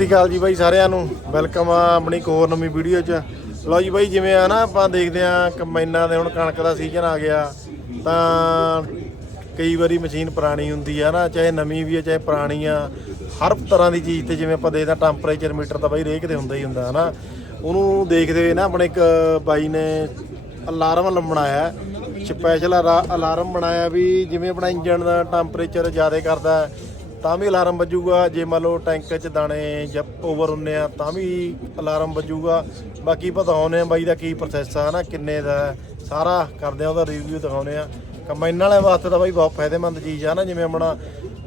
ਸਤਿ ਸ਼੍ਰੀ ਅਕਾਲ ਜੀ ਬਾਈ ਸਾਰਿਆਂ ਨੂੰ। ਵੈਲਕਮ ਆ ਆਪਣੀ ਇੱਕ ਹੋਰ ਨਵੀਂ ਵੀਡੀਓ 'ਚ। ਲਓ ਜੀ ਬਾਈ ਜਿਵੇਂ ਆ ਨਾ ਆਪਾਂ ਦੇਖਦੇ ਆ ਕੰਬਾਈਨਾਂ ਦੇ ਹੁਣ ਕਣਕ ਦਾ ਸੀਜ਼ਨ ਆ ਗਿਆ ਤਾਂ ਕਈ ਵਾਰੀ ਮਸ਼ੀਨ ਪੁਰਾਣੀ ਹੁੰਦੀ ਆ ਨਾ ਚਾਹੇ ਨਵੀਂ ਵੀ ਆ ਚਾਹੇ ਪੁਰਾਣੀ ਆ ਹਰ ਤਰ੍ਹਾਂ ਦੀ ਚੀਜ਼ ਤੇ ਜਿਵੇਂ ਆਪਾਂ ਦੇਖਦੇ ਆ ਟੈਂਪਰੇਚਰ ਮੀਟਰ ਤਾਂ ਬਾਈ ਰੇਕ ਤੇ ਹੁੰਦਾ ਹੀ ਹੁੰਦਾ ਹਨਾ। ਉਹਨੂੰ ਦੇਖਦੇ ਹੋਏ ਨਾ ਆਪਣੇ ਇੱਕ ਬਾਈ ਨੇ ਅਲਾਰਮ ਬਣਾਇਆ ਸਪੈਸ਼ਲ ਅਲਾਰਮ ਬਣਾਇਆ ਵੀ ਜਿਵੇਂ ਆਪਣਾ ਇੰਜਨ ਦਾ ਟੈਂਪਰੇਚਰ ਜ਼ਿਆਦਾ ਕਰਦਾ ਹੈ, ਤਾਂ ਵੀ ਅਲਾਰਮ ਵੱਜੂਗਾ। ਜੇ ਮੰਨ ਲਓ ਟੈਂਕ 'ਚ ਦਾਣੇ ਜਾਂ ਓਵਰ ਹੁੰਨੇ ਆ, ਤਾਂ ਵੀ ਅਲਾਰਮ ਵੱਜੂਗਾ। ਬਾਕੀ ਦਿਖਾਉਂਦੇ ਆ ਬਾਈ ਦਾ ਕੀ ਪ੍ਰੋਸੈਸ ਆ ਨਾ ਕਿੰਨੇ ਦਾ ਸਾਰਾ ਕਰਦੇ ਆ ਉਹਦਾ ਰਿਵਿਊ ਦਿਖਾਉਂਦੇ ਆ ਕੰਬਾਈਨ ਵਾਲਿਆਂ ਵਾਸਤੇ ਤਾਂ ਬਾਈ ਬਹੁਤ ਫਾਇਦੇਮੰਦ ਚੀਜ਼ ਆ ਨਾ ਜਿਵੇਂ ਆਪਣਾ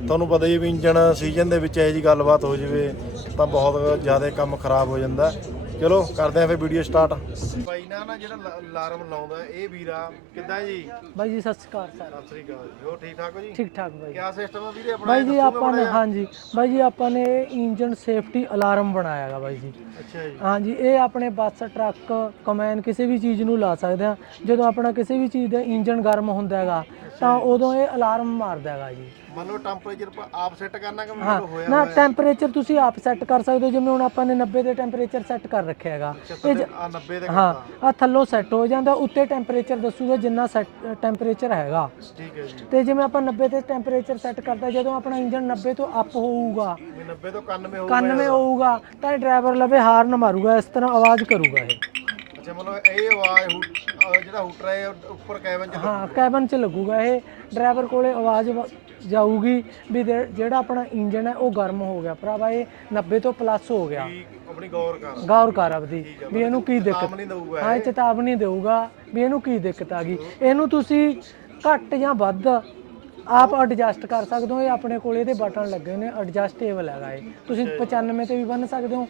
ਤੁਹਾਨੂੰ ਪਤਾ ਹੀ ਵੀ ਇੰਜਣ ਸੀਜ਼ਨ ਦੇ ਵਿੱਚ ਇਹ ਜੀ ਗੱਲਬਾਤ ਹੋ ਜਾਵੇ, ਤਾਂ ਬਹੁਤ ਜ਼ਿਆਦਾ ਕੰਮ ਖਰਾਬ ਹੋ ਜਾਂਦਾ। ਚਲੋ ਕਰਦੇ ਆ ਫਿਰ ਵੀਡੀਓ ਸਟਾਰਟ ਬਾਈ ਨਾ ਨਾ ਜਿਹੜਾ ਅਲਾਰਮ ਲਾਉਂਦਾ ਇਹ ਵੀਰਾ ਕਿੱਦਾਂ ਜੀ? ਬਾਈ ਜੀ ਸਤਿ ਸ਼੍ਰੀ ਅਕਾਲ ਸਰ ਸਤਿ ਸ੍ਰੀ ਅਕਾਲ ਜੀ। ਠੀਕ ਠਾਕ ਹੋ ਜੀ? ਠੀਕ ਠਾਕ ਬਾਈ। ਕਿਆ ਸਿਸਟਮ ਆ ਵੀਰੇ ਆਪਣਾ? ਬਾਈ ਜੀ ਆਪਾਂ ਨੇ? ਹਾਂਜੀ। ਬਾਈ ਜੀ ਆਪਾਂ ਨੇ ਇੰਜਨ ਸੇਫਟੀ ਅਲਾਰਮ ਬਣਾਇਆ ਹੈਗਾ ਬਾਈ ਜੀ। ਅੱਛਾ ਜੀ। ਹਾਂਜੀ ਇਹ ਆਪਣੇ ਬੱਸ ਟਰੱਕ ਕਮੈਨ ਕਿਸੇ ਵੀ ਚੀਜ਼ ਨੂੰ ਲਾ ਸਕਦੇ ਆ ਜਦੋਂ ਆਪਣਾ ਕਿਸੇ ਵੀ ਚੀਜ਼ ਦਾ ਇੰਜਨ ਗਰਮ ਹੁੰਦਾ ਹੈਗਾ ਤਾਂ ਉਦੋਂ ਇਹ ਅਲਾਰਮ ਮਾਰਦਾ ਹੈਗਾ ਜੀ। ਮੰਨ ਲਓ ਟੈਂਪਰੇਚਰ ਆਪ ਸੈੱਟ ਕਰਨਾ ਕਿ ਹਾਂ ਹੋਇਆ ਨਾ ਟੈਂਪਰੇਚਰ ਤੁਸੀਂ ਆਪ ਸੈੱਟ ਕਰ ਸਕਦੇ ਹੋ ਜਿਵੇਂ ਹੁਣ ਆਪਾਂ ਨੇ 90 ਦੇ ਟੈਂਪਰੇਚਰ ਸੈੱਟ ਕਰ ਰੱਖਿਆ ਹੈਗਾ। ਇਹ ਜ- ਆ 90 ਦੇ ਹਾਂ ਆ। ਥੱਲੋਂ ਸੈੱਟ ਹੋ ਜਾਂਦਾ ਉੱਤੇ ਟੈਂਪਰੇਚਰ ਦੱਸੂਗਾ ਜਿੰਨਾ ਟੈਂਪਰੇਚਰ ਹੈਗਾ। ਠੀਕ ਹੈ ਜੀ। ਤੇ ਜਿਵੇਂ ਆਪਾਂ 90 ਤੇ ਟੈਂਪਰੇਚਰ ਸੈੱਟ ਕਰਦਾ ਜਦੋਂ ਆਪਣਾ ਇੰਜਨ 90 ਤੋਂ ਅਪ ਹੋਊਗਾ ਵੀ 90 ਤੋਂ 91 ਹੋਊਗਾ 91 ਹੋਊਗਾ ਤਾਂ ਡਰਾਈਵਰ ਲਵੇ ਹਾਰਨ ਮਾਰੂਗਾ ਇਸ ਤਰ੍ਹਾਂ ਆਵਾਜ਼ ਕਰੂਗਾ ਇਹ। ਅੱਛਾ ਮਤਲਬ ਇਹ ਆਵਾਜ਼ ਜਿਹੜਾ ਹੂਟਰ ਹੈ ਉੱਪਰ ਕੈਬਨ ਚ ਹਾਂ ਕੈਬਨ 'ਚ ਲੱਗੂਗਾ ਇਹ। ਡਰਾਈਵਰ ਕੋਲੇ ਆਵਾਜ਼ ਵ- ਜਾਊਗੀ ਵੀ ਜਿਹੜਾ ਆਪਣਾ ਇੰਜਨ ਹੈ ਉਹ ਗਰਮ ਹੋ ਗਿਆ। ਭਰਾਵਾ ਇਹ 90 ਤੋਂ ਪਲੱਸ ਹੋ ਗਿਆ। ਆਪਣੀ ਗੌਰ ਕਰ। ਗੌਰ ਕਰ ਆਪਦੀ ਵੀ ਇਹਨੂੰ ਕੀ ਦਿੱਕਤ ਕੰਮ ਨਹੀਂ ਦਊਗਾ ਹਾਂ ਇਹ ਚੇਤਾਵਨੀ ਦੇਊਗਾ ਵੀ ਇਹਨੂੰ ਕੀ ਦਿੱਕਤ ਆ ਗਈ। ਇਹਨੂੰ ਤੁਸੀਂ ਘੱਟ ਜਾਂ ਵੱਧ ਆਪ ਐਡਜਸਟ ਕਰ ਸਕਦੇ ਹੋ। ਇਹ ਆਪਣੇ ਕੋਲ ਇਹਦੇ ਬਟਨ ਲੱਗੇ ਨੇ ਐਡਜਸਟੇਬਲ ਹੈਗਾ ਇਹ। ਤੁਸੀਂ 95 ਤੇ ਵੀ ਬੰਨ ਸਕਦੇ ਹੋ।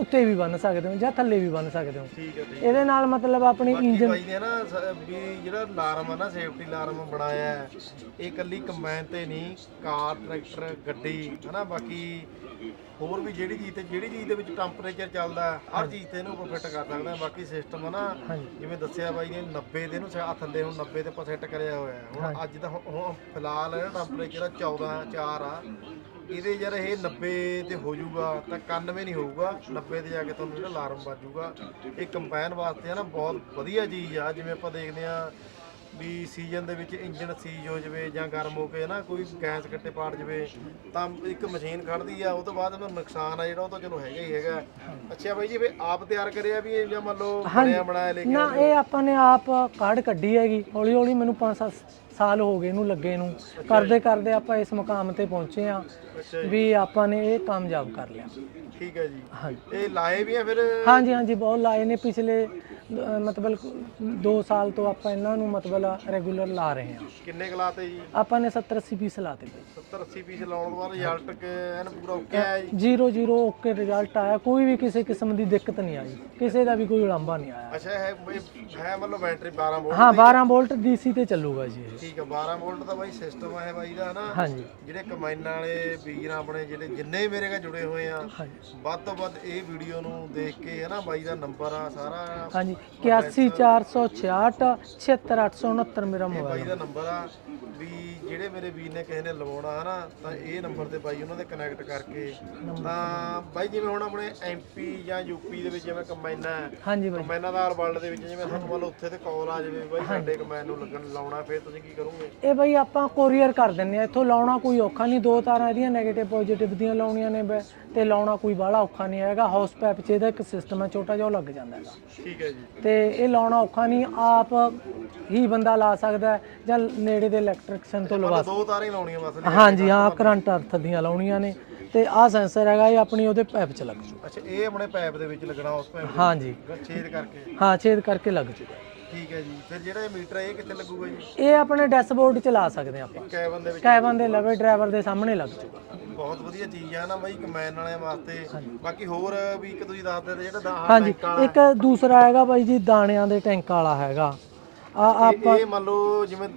ਉੱਤੇ ਵੀ ਬੰਨ ਸਕਦੇ ਹੋ ਜਾਂ ਥੱਲੇ ਵੀ ਬੰਨ ਸਕਦੇ ਹੋ ਠੀਕ ਹੈ ਠੀਕ ਇਹਦੇ ਨਾਲ ਮਤਲਬ ਆਪਣੀ ਬਾਕੀ ਇੰਜਨ ਬਾਈ ਨੇ ਨਾ ਸ- ਵੀ ਜਿਹੜਾ ਅਲਾਰਮ ਆ ਨਾ ਸੇਫਟੀ ਅਲਾਰਮ ਬਣਾਇਆ ਹੈ, ਇਹ ਇਕੱਲੀ ਕੰਬਾਈਨ ਤੇ ਨਹੀਂ ਕਾਰ ਟਰੈਕਟਰ ਗੱਡੀ ਹਨਾ ਬਾਕੀ ਹੋਰ ਵੀ ਜਿਹੜੀ ਚੀਜ਼ ਤੇ ਜਿਹੜੀ ਚੀਜ਼ ਦੇ ਵਿੱਚ ਟੈਂਪਰੇਚਰ ਚੱਲਦਾ ਹੈ, ਹਰ ਚੀਜ਼ ਤੇ ਇਹਨੂੰ ਫਿੱਟ ਕਰ ਸਕਦਾ ਹੈ। ਬਾਕੀ ਸਿਸਟਮ ਹੈ ਨਾ ਹਾਂਜੀ। ਜਿਵੇਂ ਦੱਸਿਆ ਬਾਈ ਨੇ 90 ਦੇ ਨੂੰ ਸਾ ਥੱਲੇ ਹੁਣ 90 ਤੇ ਸੈੱਟ ਕਰਿਆ ਹੋਇਆ ਹੈ। ਹੁਣ ਅੱਜ ਦਾ ਹੁਣ- ਹੁਣ ਫਿਲਹਾਲ ਇਹਦਾ ਟੈਂਪਰੇਚਰ 14 4 ਆ ਇਹਦੇ ਯਾਰ ਇਹ 90 ਤੇ ਹੋ ਜਾਊਗਾ, ਤਾਂ 91 ਨਹੀਂ ਹੋਊਗਾ। 90 ਤੇ ਜਾ ਕੇ ਤੁਹਾਨੂੰ ਜਿਹੜਾ ਅਲਾਰਮ ਵੱਜੂਗਾ ਇਹ ਕੰਪੈਨ ਵਾਸਤੇ ਆ ਨਾ, ਬਹੁਤ ਵਧੀਆ ਚੀਜ਼ ਆ। ਜਿਵੇਂ ਆਪਾਂ ਦੇਖਦੇ ਆ ਵੀ ਸੀਜ਼ਨ ਦੇ ਵਿੱਚ ਇੰਜਨ ਸੀਜ ਹੋ ਜਵੇ ਜਾਂ ਗਰਮ ਹੋ ਕੇ ਨਾ ਕੋਈ ਗੈਸ ਕੱਟੇ ਪਾੜ ਜਵੇ ਤਾਂ ਇੱਕ ਮਸ਼ੀਨ ਖੜਦੀ ਆ ਉਹ ਤੋਂ ਬਾਅਦ ਉਹਨੂੰ ਨੁਕਸਾਨ ਆ ਜਿਹੜਾ ਉਹ ਤਾਂ ਚਲੋ ਹੈਗਾ ਹੀ ਹੈਗਾ। ਅੱਛਾ ਬਾਈ ਜੀ ਵੀ ਆਪ ਤਿਆਰ ਕਰਿਆ ਵੀ ਇਹ ਜਾਂ ਮੰਨ ਲਓ ਬਣਿਆ ਬਣਾਇਆ ਲੈ ਕੇ ਨਾ ਇਹ ਆਪਾਂ ਨੇ ਆਪ ਕਾਢ ਕੱਢੀ ਹੈਗੀ ਹੌਲੀ ਹੌਲੀ ਮੈਨੂੰ 5-7 ਸਾਲ ਹੋ ਗਏ ਇਹਨੂੰ ਲੱਗੇ ਨੂੰ। ਕਰਦੇ ਕਰਦੇ ਆਪਾਂ ਇਸ ਮੁਕਾਮ ਤੇ ਪਹੁੰਚੇ ਆ ਵੀ ਆਪਾਂ ਨੇ ਇਹ ਕਾਮਯਾਬ ਕਰ ਲਿਆ। ਠੀਕ ਹੈ ਜੀ। ਇਹ ਲਾਏ ਵੀ ਆ ਫਿਰ? ਹਾਂਜੀ ਹਾਂਜੀ ਬਹੁਤ ਲਾਏ ਨੇ ਪਿਛਲੇ ਅਹ, ਮਤਲਬ 2 ਸਾਲ ਤੋਂ ਆਪਾਂ ਇਹਨਾਂ ਨੂੰ ਮਤਲਬ ਰੈਗੂਲਰ ਲਾ ਰਹੇ ਹਾਂ। ਕਿੰਨੇ ਕਲਾ ਤੇ ਜੀ? ਆਪਾਂ ਨੇ 70 80 ਪੀਸ ਲਾਤੇ ਬਈ। 70 80 ਪੀਸ ਲਾਉਣ ਤੋਂ ਬਾਅਦ ਰਿਜ਼ਲਟ ਕਿ ਐਨ ਪੂਰਾ ਓਕੇ ਆਇਆ ਜੀ। ਜ਼ੀਰੋ ਜ਼ੀਰੋ ਓਕੇ ਰਿਜ਼ਲਟ ਆਇਆ। ਕੋਈ ਵੀ ਕਿਸੇ ਕਿਸਮ ਦੀ ਦਿੱਕਤ ਨਹੀਂ ਆਈ। ਕਿਸੇ ਦਾ ਵੀ ਕੋਈ ਉਲਾਂਭਾ ਨਹੀਂ ਆਇਆ। ਅੱਛਾ ਹੈ ਬਈ ਹੈ ਮਤਲਬ ਬੈਟਰੀ 12 ਵੋਲਟ ਹਾਂ 12 ਵੋਲਟ ਡੀਸੀ ਤੇ ਚੱਲੂਗਾ ਜੀ ਇਹ। ਠੀਕ ਹੈ 12 ਵੋਲਟ ਦਾ ਬਾਈ ਸਿਸਟਮ ਹੈ ਬਾਈ ਦਾ ਨਾ ਹਾਂਜੀ। ਜਿਹੜੇ ਕੰਬਾਈਨਾਂ ਵਾਲੇ ਵੀਰ ਆਪਣੇ ਜਿਹੜੇ ਜਿੰਨੇ ਮੇਰੇ ਨਾਲ ਜੁੜੇ ਹੋਏ ਆ ਹਾਂਜੀ। ਵੱਧ ਤੋਂ ਵੱਧ ਇਹ ਵੀਡੀਓ ਨੂੰ ਦੇਖ ਕੇ ਹੈ ਨਾ ਬਾਈ ਦਾ ਨੰਬਰ ਆ ਸਾਰਾ ਹਾਂਜੀ। 81466 76869 ਮੇਰਾ ਬਾਈ ਮੋਬਾਈਲ ਦਾ ਨੰਬਰ। ਆ ਵੀ ਜਿਹੜੇ ਮੇਰੇ ਵੀਰ ਨੇ ਕਿਸੇ ਨੇ ਲਵਾਉਣਾ ਹੈ ਨਾ ਤਾਂ ਇਹ ਨੰਬਰ ਤੇ ਬਾਈ ਉਹਨਾਂ ਦੇ ਕਨੈਕਟ ਕਰਕੇ। ਤਾਂ ਬਾਈ ਜਿਵੇਂ ਹੁਣ ਆਪਣੇ ਐਮਪੀ ਜਾਂ ਯੂਪੀ ਦੇ ਵਿੱਚ ਜਿਵੇਂ ਕੰਬਾਈਨਾਂ ਹੈ ਹਾਂਜੀ ਬਾਈ। ਕੰਬਾਈਨਾਂ ਦਾ ਵਰਲਡ ਦੇ ਵਿੱਚ ਜਿਵੇਂ ਤੁਹਾਨੂੰ ਮੰਨ ਲਓ ਉੱਥੇ ਤੇ ਕਾਲ ਆ ਜਾਵੇ ਬਾਈ ਸਾਡੇ ਕੰਬਾਈਨ ਨੂੰ ਲੱਗਣ ਲਾਉਣਾ ਫਿਰ ਤੁਸੀਂ ਕੀ ਕਰੋਗੇ? ਇਹ ਬਈ ਆਪਾਂ ਕੋਰੀਅਰ ਕਰ ਦਿੰਨੇ ਆ ਇੱਥੋਂ ਲਾਉਣਾ ਕੋਈ ਔਖਾ ਨਹੀਂ ਦੋ ਤਾਰਾਂ ਇਹਦੀਆਂ 네ਗੇਟਿਵ ਪੋਜ਼ਿਟਿਵ ਦੀਆਂ ਲਾਉਣੀਆਂ ਨੇ ਬੈ- ਤੇ ਲਾਉਣਾ ਕੋਈ ਬਾਹਲਾ ਔਖਾ ਨਹੀਂ ਹੈਗਾ ਹਾਊਸ ਪੈਪ 'ਚ ਇਹਦਾ ਇੱਕ ਸਿਸਟਮ ਹੈ ਛੋਟਾ ਜਿਹਾ ਉਹ ਲੱਗ ਜਾਂਦਾ ਹੈਗਾ। ਠੀਕ ਹੈ ਜੀ। ਤੇ ਇਹ ਲਾਉਣਾ ਔਖਾ ਨਹੀਂ ਆਪ ਹੀ ਬੰਦਾ ਲਾ ਸਕਦਾ ਹੈ ਜਾਂ ਨੇੜੇ ਦੇ ਇਲੈਕਟ੍ਰੀਸ਼ੀਅਨ ਤੋਂ ਲਵਾ ਦੋ ਤਾਰਾਂ ਹੀ ਲਾਉਣੀਆਂ ਬਸ ਹਾਂਜੀ ਹਾਂ ਕਰੰਟ ਅਰਥ ਦੀਆਂ ਲਾਉਣੀਆਂ ਨੇ ਤੇ ਆਹ ਸੈਂਸਰ ਹੈਗਾ ਇਹ ਆਪਣੀ ਉਹਦੇ ਪੈਪ 'ਚ ਲੱਗ ਜੂ। ਅੱਛਾ ਇਹ ਆਪਣੇ ਪਾਈਪ ਦੇ ਵਿੱਚ ਲੱਗਣਾ ਉਸ ਪਾਈਪ ਹਾਂਜੀ। ਛੇਦ ਕਰਕੇ? ਹਾਂ ਛੇਦ ਕਰਕੇ ਲੱਗ ਜੂਗਾ ਠੀਕ ਹੈ ਜੀ ਫਿਰ ਜਿਹੜਾ ਇਹ ਮੀਟਰ ਹੈ ਇਹ ਕਿੱਥੇ ਲੱਗੂਗਾ ਜੀ? ਇਹ ਆਪਣੇ ਡੈਸ਼ਬੋਰਡ 'ਚ ਲਾ ਸਕਦੇ ਹਾਂ ਆਪਾਂ। ਕੈਬਨ ਦੇ ਵਿੱਚ ਕੈਬਨ ਦੇ ਲਵੇ ਡਰਾਈਵਰ ਦੇ ਸਾਹਮਣੇ ਲੱਗ ਜੂਗਾ। ਬਹੁਤ ਵਧੀਆ ਚੀਜ਼ ਆ ਨਾ ਬਾਈ ਕਮੈਨ ਵਾਲਿਆਂ ਵਾਸਤੇ। ਬਾਕੀ ਹੋਰ ਵੀ ਇੱਕ ਤੁਸੀਂ ਦੱਸ ਦਿੰਦੇ ਜਿਹੜਾ ਦਾ ਹਾਂਜੀ ਇੱਕ ਦੂਸਰਾ ਹੈਗਾ ਬਾਈ ਜੀ ਦਾਣਿਆਂ ਦੇ ਟੈਂਕ ਵਾਲਾ ਹੈਗਾ। ਆ ਆਪਾਂ ਇਹ ਮੰਨ ਲਓ ਜਿਵੇਂ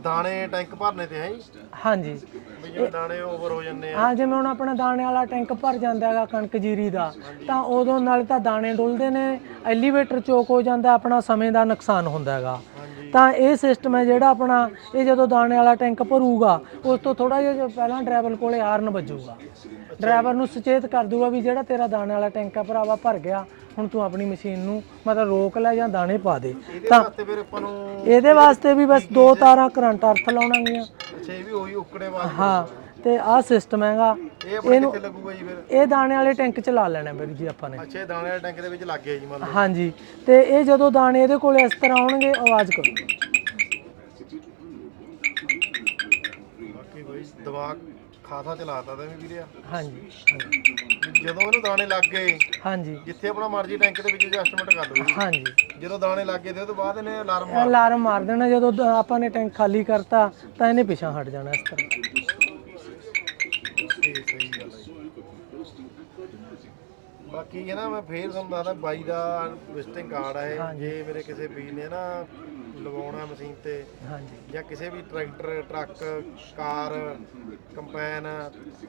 ਦਾਣੇ ਟੈਂਕ ਭਰਨੇ ਤੇ ਹੈ ਹਾਂਜੀ। ਜਿਵੇਂ ਦਾਣੇ ਓਵਰ ਹੋ ਜਾਂਦੇ ਆ। ਹਾਂ ਜਿਵੇਂ ਹੁਣ ਆਪਣਾ ਦਾਣੇ ਵਾਲਾ ਟੈਂਕ ਭਰ ਜਾਂਦਾ ਹੈਗਾ ਕਣਕ ਜੀਰੀ ਦਾ ਤਾਂ ਉਦੋਂ ਨਾਲ ਤਾਂ ਦਾਣੇ ਡੁੱਲਦੇ ਨੇ ਐਲੀਵੇਟਰ ਚੋਕ ਹੋ ਜਾਂਦਾ ਆਪਣਾ ਸਮੇਂ ਦਾ ਨੁਕਸਾਨ ਹੁੰਦਾ ਹੈਗਾ। ਤਾਂ ਇਹ ਸਿਸਟਮ ਹੈ ਜਿਹੜਾ ਆਪਣਾ ਇਹ ਜਦੋਂ ਦਾਣੇ ਵਾਲਾ ਟੈਂਕ ਭਰੂਗਾ ਉਸ ਤੋਂ ਥੋੜਾ ਜਿਹਾ ਪਹਿਲਾਂ ਡਰਾਈਵਰ ਕੋਲੇ ਹਾਰਨ ਵੱਜੂਗਾ। ਡਰਾਈਵਰ ਨੂੰ ਸੁਚੇਤ ਕਰ ਦੂਗਾ ਵੀ ਜਿਹੜਾ ਤੇਰਾ ਦਾਣੇ ਵਾਲਾ ਟੈਂਕ ਆ ਭਰਾਵਾ ਭਰ ਗਿਆ ਹੁਣ ਤੂੰ ਆਪਣੀ ਮਸ਼ੀਨ ਨੂੰ ਮਤਲਬ ਰੋਕ ਲੈ ਜਾਂ ਦਾਣੇ ਪਾ ਦੇ। ਫਿਰ ਆਪਾਂ ਨੂੰ ਇਹਦੇ ਵਾਸਤੇ ਵੀ ਬਸ ਦੋ ਤਾਰਾਂ ਕਰੰਟ ਅਰਥ ਲਾਉਣਾਂਗੀਆਂ। ਅੱਛਾ ਇਹ ਵੀ ਉਹੀ ਉਕੜੇ ਵਾਸਤੇ। ਹਾਂ ਤੇ ਆਹ ਸਿਸਟਮ ਹੈਗਾ। ਇਹ ਆਪਣੇ ਕਿੱਥੇ ਲੱਗੂਗਾ ਜੀ ਫਿਰ? ਇਹ ਦਾਣੇ ਵਾਲੇ ਟੈਂਕ ਚ ਲਾ ਲੈਣਾ ਵੀਰ ਜੀ ਆਪਾਂ ਨੇ। ਅੱਛਾ ਇਹ ਦਾਣੇ ਵਾਲੇ ਟੈਂਕ ਦੇ ਵਿੱਚ ਲੱਗ ਗਿਆ ਜੀ ਮੰਨ ਲਓ। ਹਾਂਜੀ। ਤੇ ਇਹ ਜਦੋਂ ਦਾਣੇ ਇਹਦੇ ਕੋਲੇ ਇਸ ਤਰ੍ਹਾਂ ਆਉਣਗੇ ਆਵਾਜ਼ ਕਰੋ। ਬਾਕੀ ਬਈ ਦਿਮਾਗ ਖਾਸਾ ਚਲਾਤਾ ਤਾਂ ਵੀ ਵੀਰੇ ਹਾਂਜੀ ਜਦੋਂ ਇਹਨੂੰ ਦਾਣੇ ਲੱਗ ਗਏ ਹਾਂਜੀ। ਜਿੱਥੇ ਆਪਣਾ ਮਰਜ਼ੀ ਟੈਂਕ ਦੇ ਵਿੱਚ ਐਡਜਸਟਮੈਂਟ ਕਰ ਲਓ ਹਾਂਜੀ। ਜਦੋਂ ਦਾਣੇ ਲੱਗ ਗਏ ਤੇ ਉਹ ਤੋਂ ਬਾਅਦ ਇਹਨੇ ਅਲਾਰਮ ਇਹ ਅਲਾਰਮ ਮਾਰ ਦੇਣਾ ਜਦੋਂ ਆਪਾਂ ਨੇ ਟੈਂਕ ਖਾਲੀ ਕਰਤਾ ਤਾਂ ਇਹਨੇ ਪਿਛਾਂ ਹਟ ਜਾਣਾ ਇਸ ਤਰ੍ਹਾਂ। ਇਹ ਸਹੀ ਗੱਲ ਹੈ ਜੀ। ਬਾਕੀ ਇਹ ਨਾ ਮੈਂ ਫੇਰ ਤੁਹਾਨੂੰ ਦੱਸਦਾ ਬਾਈ ਦਾ ਵਿਜ਼ਿਟਿੰਗ ਕਾਰਡ ਇਹ। ਜੇ ਮੇਰੇ ਕਿਸੇ ਵੀਰ ਨੇ ਨਾ ਲਵਾਉਣਾ ਮਸ਼ੀਨ ਤੇ ਹਾਂਜੀ ਜਾਂ ਕਿਸੇ ਵੀ ਟਰੈਕਟਰ ਟਰੱਕ ਕਾਰ ਕੰਪੈਨ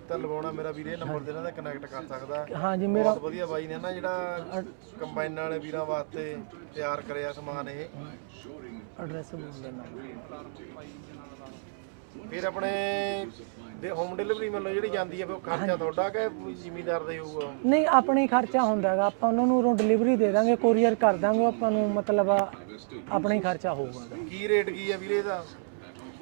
ਤਾਂ ਲਵਾਉਣਾ ਮੇਰਾ ਵੀਰ ਇਹ ਨੰਬਰ ਦੇ ਨਾਲ ਕਨੈਕਟ ਕਰ ਸਕਦਾ ਹਾਂਜੀ ਮੇਰਾ ਬਹੁਤ ਵਧੀਆ ਬਾਈ ਨੇ ਨਾ ਜਿਹੜਾ ਕੰਬਾਈਨਾਂ ਵਾਲੇ ਵੀਰਾਂ ਵਾਸਤੇ ਤਿਆਰ ਕਰਿਆ ਸਮਾਨ ਇਹ ਐਡਰੈਸ ਬੋਲ ਦੇਣਾ ਫਿਰ ਆਪਣੇ ਦੇ ਹੋਮ ਡਿਲੀਵਰੀ ਮਤਲਬ ਜਿਹੜੀ ਜਾਂਦੀ ਹੈ ਫਿਰ ਉਹ ਖਰਚਾ ਤੁਹਾਡਾ ਕਿ ਜ਼ਿਮੀਦਾਰ ਦਾ ਹੀ ਹੋਊਗਾ? ਨਹੀਂ ਆਪਣਾ ਖਰਚਾ ਹੁੰਦਾ ਹੈਗਾ। ਆਪਾਂ ਉਹਨਾਂ ਨੂੰ ਉਰੋਂ ਡਿਲੀਵਰੀ ਦੇ ਦਾਂਗੇ ਕੋਰੀਅਰ ਕਰ ਦਾਂਗੇ ਆਪਾਂ ਨੂੰ ਮਤਲਬ ਆਪਣਾ ਹੀ ਖਰਚਾ ਹੋਊਗਾ। ਕੀ ਰੇਟ ਕੀ ਹੈ ਵੀਰੇ ਇਹਦਾ?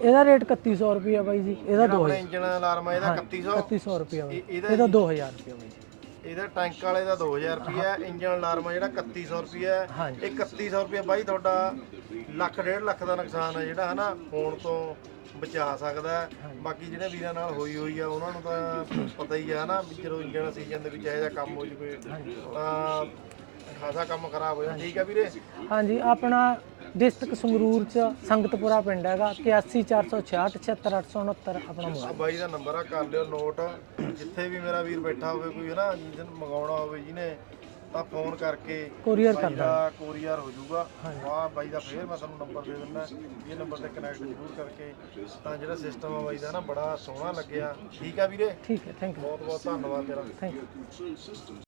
ਇਹਦਾ ਰੇਟ 3100 ਰੁਪਿਆ ਬਾਈ ਜੀ ਇਹਦਾ ਦੋ ਆਪਣੇ ਇੰਜਨ ਅਲਾਰਮ ਹੈ ਇਹਦਾ 3100 3100 ਰੁਪਿਆ ਬਾਈ ਇਹ- ਇਹਦਾ ਇਹਦਾ 2000 ਰੁਪਿਆ ਬਾਈ ਜੀ। ਇਹਦਾ ਟੈਂਕ ਵਾਲੇ ਦਾ 2000 ਰੁਪਿਆ ਇੰਜਨ ਅਲਾਰਮ ਜਿਹੜਾ 3100 ਰੁਪਿਆ ਹਾਂਜੀ। ਇਹ 3100 ਰੁਪਿਆ ਬਾਈ ਤੁਹਾਡਾ ਲੱਖ ਡੇਢ ਲੱਖ ਦਾ ਨੁਕਸਾਨ ਹੈ ਜਿਹੜਾ ਹਨਾ? ਹੋਣ ਤੋਂ ਬਚਾ ਸਕਦਾ ਹੈ। ਬਾਕੀ ਜਿਹੜੇ ਵੀਰਾਂ ਨਾਲ ਹੋਈ ਹੋਈ ਆ ਉਹਨਾਂ ਨੂੰ ਤਾਂ ਪਤਾ ਹੀ ਆ ਨਾ ਵੀ ਜਦੋਂ ਇੰਜਨ ਸੀਜ਼ਨ ਦੇ ਵਿੱਚ ਇਹੋ ਜਿਹਾ ਕੰਮ ਹੋ ਜਵੇ ਤਾਂ ਖਾਸਾ ਕੰਮ ਖਰਾਬ ਹੋ ਜਾਂਦਾ। ਠੀਕ ਆ ਵੀਰੇ? ਹਾਂਜੀ ਆਪਣਾ ਡਿਸਟ੍ਰਿਕਟ ਸੰਗਰੂਰ ਚ ਸੰਗਤਪੁਰਾ ਪਿੰਡ ਹੈਗਾ 81466 76869 ਆਪਣਾ ਆ ਮੋਬਾਈਲ ਬਾਈ ਦਾ ਨੰਬਰ ਆ ਕਰ ਲਿਓ ਨੋਟ। ਜਿੱਥੇ ਵੀ ਮੇਰਾ ਵੀਰ ਬੈਠਾ ਹੋਵੇ ਕੋਈ ਹਨਾ ਜਿਹਨੂੰ ਮੰਗਾਉਣਾ ਹੋਵੇ ਜਿਹਨੇ ਤਾਂ ਫੋਨ ਕਰਕੇ ਕੋਰੀਅਰ ਬਾਈ ਕਰ ਦਾ ਕੋਰੀਅਰ ਹੋ ਜਾਊਗਾ। ਵਾਹ ਬਾਈ ਦਾ ਫੇਰ ਮੈਂ ਤੁਹਾਨੂੰ ਨੰਬਰ ਦੇ ਦਿੰਦਾ। ਇਹ ਨੰਬਰ ਤੇ ਕਨੈਕਟ ਜ਼ਰੂਰ ਕਰਕੇ ਤਾਂ ਜਿਹੜਾ ਸਿਸਟਮ ਆ ਬਾਈ ਦਾ ਨਾ ਬੜਾ ਸੋਹਣਾ ਲੱਗਿਆ। ਠੀਕ ਆ ਵੀਰੇ? ਠੀਕ ਹੈ ਥੈਂਕ ਯੂ ਬਹੁਤ ਬਹੁਤ ਧੰਨਵਾਦ ਤੇਰਾ। Thank you